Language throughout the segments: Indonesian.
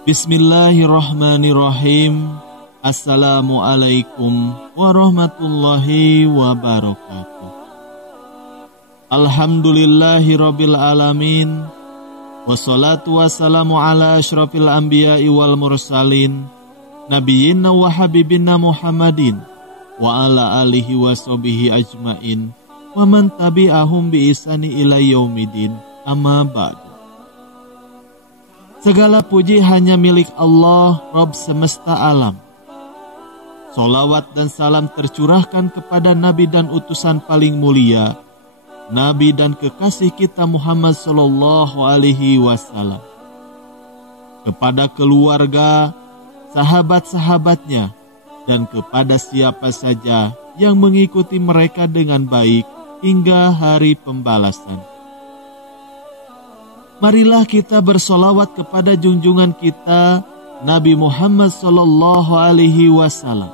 Bismillahirrahmanirrahim. Assalamualaikum warahmatullahi wabarakatuh. Alhamdulillahirabbil alamin. Wassalatu wassalamu ala asyrafil anbiya'i wal mursalin, nabiyyina wa habibina Muhammadin wa ala alihi wa sahbihi ajmain wa man tabi'ahum bi ihsani ila yaumidin. Amma ba'du. Segala puji hanya milik Allah, Rabb semesta alam. Salawat dan salam tercurahkan kepada Nabi dan utusan paling mulia, Nabi dan kekasih kita Muhammad sallallahu alaihi wasallam. Kepada keluarga, sahabat-sahabatnya, dan kepada siapa saja yang mengikuti mereka dengan baik hingga hari pembalasan. Marilah kita bersolawat kepada junjungan kita Nabi Muhammad sallallahu alaihi wasallam.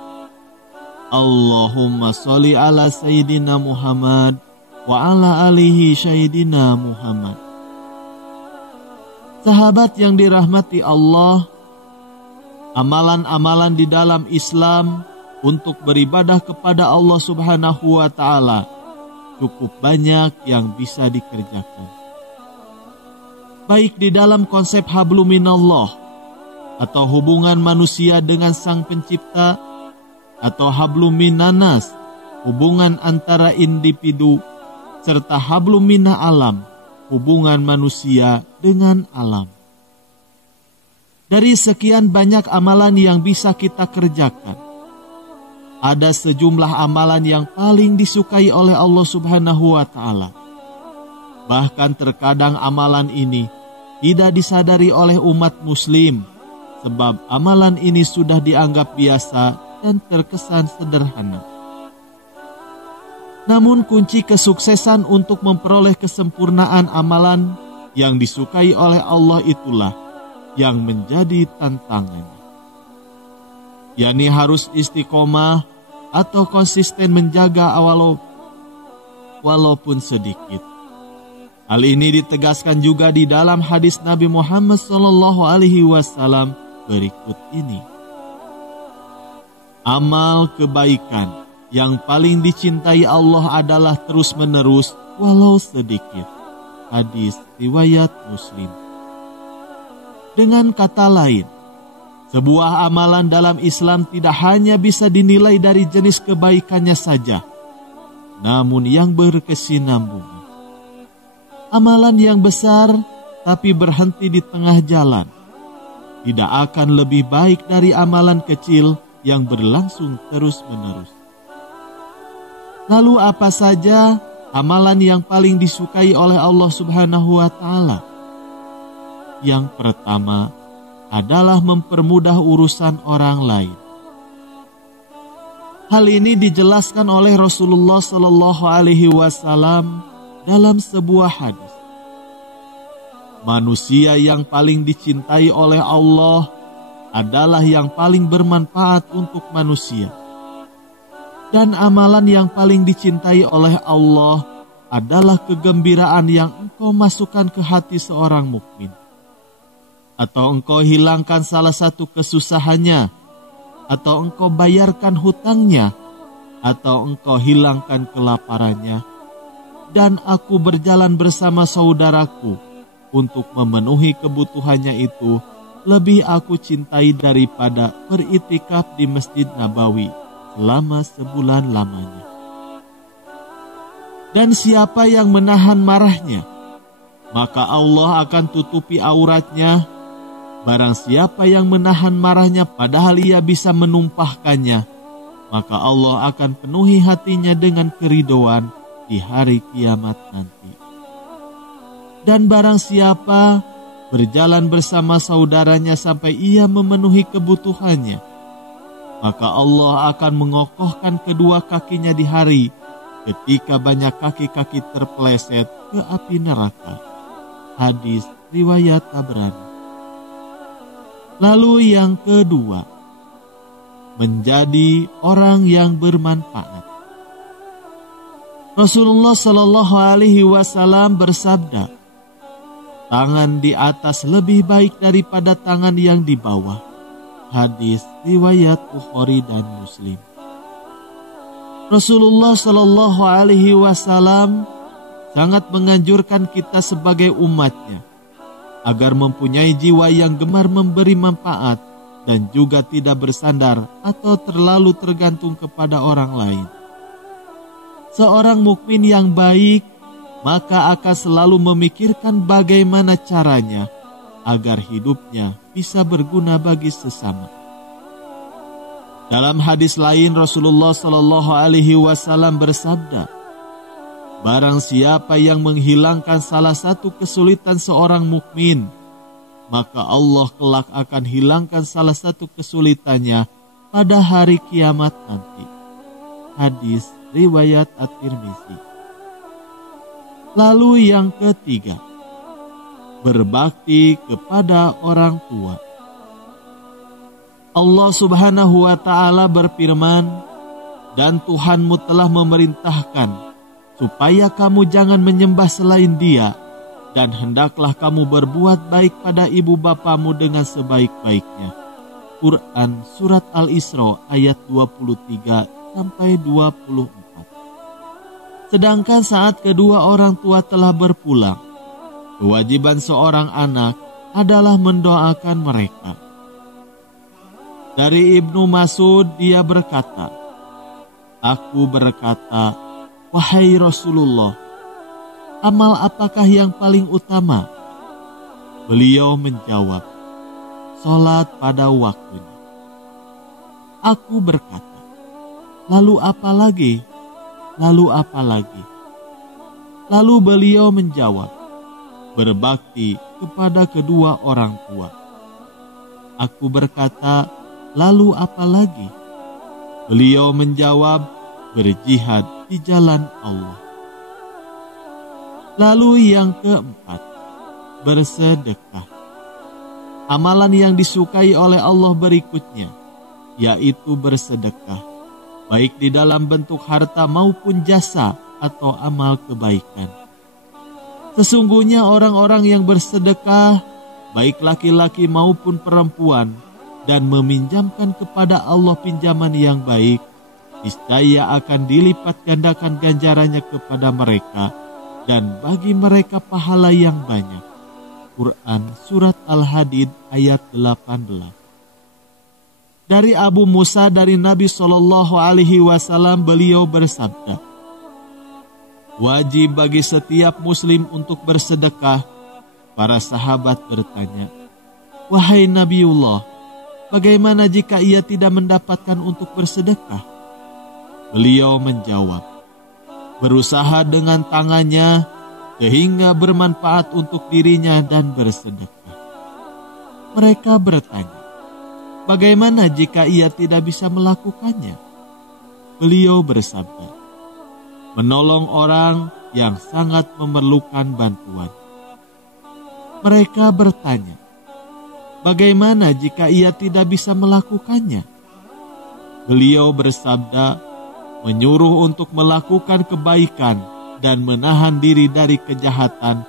Allahumma sholli ala Sayyidina Muhammad wa ala alihi Sayyidina Muhammad. Sahabat yang dirahmati Allah, amalan-amalan di dalam Islam untuk beribadah kepada Allah Subhanahu wa Ta'ala cukup banyak yang bisa dikerjakan. Baik di dalam konsep hablum minallah atau hubungan manusia dengan Sang Pencipta, atau hablum minanas, hubungan antara individu, serta hablum mina alam, hubungan manusia dengan alam. Dari sekian banyak amalan yang bisa kita kerjakan, ada sejumlah amalan yang paling disukai oleh Allah Subhanahu wa Ta'ala. Bahkan terkadang amalan ini tidak disadari oleh umat muslim, sebab amalan ini sudah dianggap biasa dan terkesan sederhana. Namun kunci kesuksesan untuk memperoleh kesempurnaan amalan yang disukai oleh Allah itulah yang menjadi tantangannya. yakni harus istiqomah atau konsisten menjaga walaupun sedikit. Hal ini ditegaskan juga di dalam hadis Nabi Muhammad SAW berikut ini. Amal kebaikan yang paling dicintai Allah adalah terus-menerus walau sedikit. Hadis riwayat Muslim. Dengan kata lain, sebuah amalan dalam Islam tidak hanya bisa dinilai dari jenis kebaikannya saja, namun yang berkesinambungan. Amalan yang besar tapi berhenti di tengah jalan tidak akan lebih baik dari amalan kecil yang berlangsung terus-menerus. Lalu apa saja amalan yang paling disukai oleh Allah Subhanahu wa Ta'ala? Yang pertama adalah mempermudah urusan orang lain. Hal ini dijelaskan oleh Rasulullah SAW dalam sebuah hadis. Manusia yang paling dicintai oleh Allah adalah yang paling bermanfaat untuk manusia. Dan amalan yang paling dicintai oleh Allah adalah kegembiraan yang engkau masukkan ke hati seorang mukmin. Atau engkau hilangkan salah satu kesusahannya, atau engkau bayarkan hutangnya, atau engkau hilangkan kelaparannya. Dan aku berjalan bersama saudaraku untuk memenuhi kebutuhannya itu, lebih aku cintai daripada beritikaf di Masjid Nabawi selama sebulan lamanya. Dan siapa yang menahan marahnya, maka Allah akan tutupi auratnya. Barang siapa yang menahan marahnya padahal ia bisa menumpahkannya, maka Allah akan penuhi hatinya dengan keridhaan di hari kiamat nanti. Dan barang siapa berjalan bersama saudaranya sampai ia memenuhi kebutuhannya, maka Allah akan mengokohkan kedua kakinya di hari ketika banyak kaki-kaki terpeleset ke api neraka. Hadis riwayat Tabrani. Lalu yang kedua, menjadi orang yang bermanfaat. Rasulullah SAW bersabda, tangan di atas lebih baik daripada tangan yang di bawah. Hadis riwayat Bukhari dan Muslim. Rasulullah Shallallahu Alaihi Wasallam sangat menganjurkan kita sebagai umatnya agar mempunyai jiwa yang gemar memberi manfaat dan juga tidak bersandar atau terlalu tergantung kepada orang lain. Seorang mukmin yang baik maka akan selalu memikirkan bagaimana caranya agar hidupnya bisa berguna bagi sesama. Dalam hadis lain Rasulullah Shallallahu Alaihi Wasallam bersabda, barang siapa yang menghilangkan salah satu kesulitan seorang mukmin, maka Allah kelak akan hilangkan salah satu kesulitannya pada hari kiamat nanti. Hadis riwayat At-Tirmizi. Lalu yang ketiga, berbakti kepada orang tua. Allah Subhanahu wa Ta'ala berfirman, dan Tuhanmu telah memerintahkan supaya kamu jangan menyembah selain Dia, dan hendaklah kamu berbuat baik pada ibu bapamu dengan sebaik-baiknya. Quran Surat Al-Isra ayat 23-24. Sedangkan saat kedua orang tua telah berpulang, kewajiban seorang anak adalah mendoakan mereka. Dari Ibnu Mas'ud dia berkata, aku berkata, wahai Rasulullah, amal apakah yang paling utama? Beliau menjawab, salat pada waktunya. Aku berkata, lalu apa lagi? Lalu apa lagi? Lalu beliau menjawab, berbakti kepada kedua orang tua. Aku berkata, lalu apa lagi? Beliau menjawab, berjihad di jalan Allah. Lalu yang keempat, bersedekah. Amalan yang disukai oleh Allah berikutnya, yaitu bersedekah, baik di dalam bentuk harta maupun jasa atau amal kebaikan. Sesungguhnya orang-orang yang bersedekah, baik laki-laki maupun perempuan, dan meminjamkan kepada Allah pinjaman yang baik, niscaya akan dilipat gandakan ganjarannya kepada mereka, dan bagi mereka pahala yang banyak. Quran Surat Al-Hadid ayat 18. Dari Abu Musa dari Nabi Shallallahu Alaihi Wasallam beliau bersabda, wajib bagi setiap muslim untuk bersedekah. Para sahabat bertanya, wahai Nabiullah, bagaimana jika ia tidak mendapatkan untuk bersedekah? Beliau menjawab, berusaha dengan tangannya sehingga bermanfaat untuk dirinya dan bersedekah. Mereka bertanya, bagaimana jika ia tidak bisa melakukannya? Beliau bersabda, menolong orang yang sangat memerlukan bantuan. Mereka bertanya, bagaimana jika ia tidak bisa melakukannya? Beliau bersabda, menyuruh untuk melakukan kebaikan dan menahan diri dari kejahatan,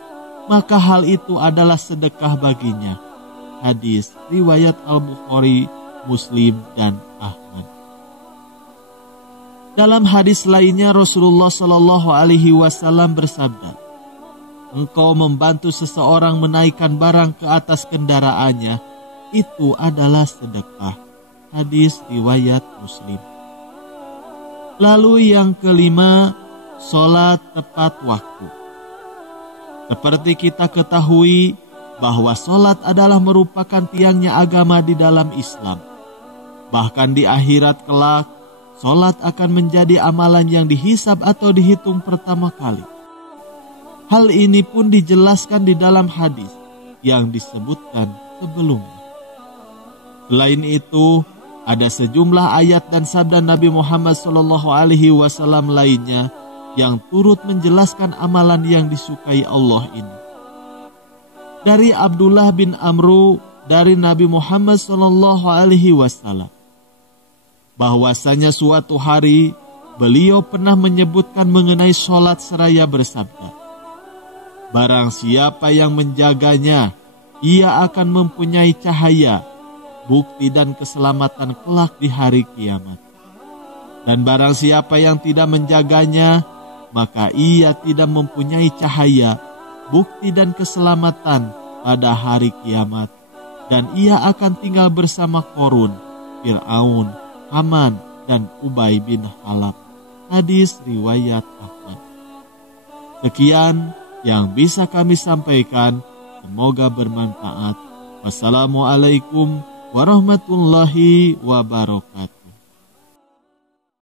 maka hal itu adalah sedekah baginya. Hadis riwayat Al-Bukhari, Muslim, dan Ahmad. Dalam hadis lainnya Rasulullah Shallallahu Alaihi Wasallam bersabda, engkau membantu seseorang menaikkan barang ke atas kendaraannya, itu adalah sedekah. Hadis riwayat Muslim. Lalu yang kelima, sholat tepat waktu. Seperti kita ketahui bahwa sholat adalah merupakan tiangnya agama di dalam Islam. Bahkan di akhirat kelak, sholat akan menjadi amalan yang dihisab atau dihitung pertama kali. Hal ini pun dijelaskan di dalam hadis yang disebutkan sebelumnya. Selain itu, ada sejumlah ayat dan sabda Nabi Muhammad SAW lainnya yang turut menjelaskan amalan yang disukai Allah ini. Dari Abdullah bin Amru dari Nabi Muhammad SAW, bahwasanya suatu hari beliau pernah menyebutkan mengenai sholat seraya bersabda, Barang siapa yang menjaganya, ia akan mempunyai cahaya, bukti dan keselamatan kelak di hari kiamat. Dan barang siapa yang tidak menjaganya, maka ia tidak mempunyai cahaya, bukti dan keselamatan pada hari kiamat. Dan ia akan tinggal bersama Korun, Fir'aun, Haman, dan Ubay bin Khalaf. Hadis riwayat Ahmad. Sekian yang bisa kami sampaikan, semoga bermanfaat. Wassalamualaikum warahmatullahi wabarakatuh.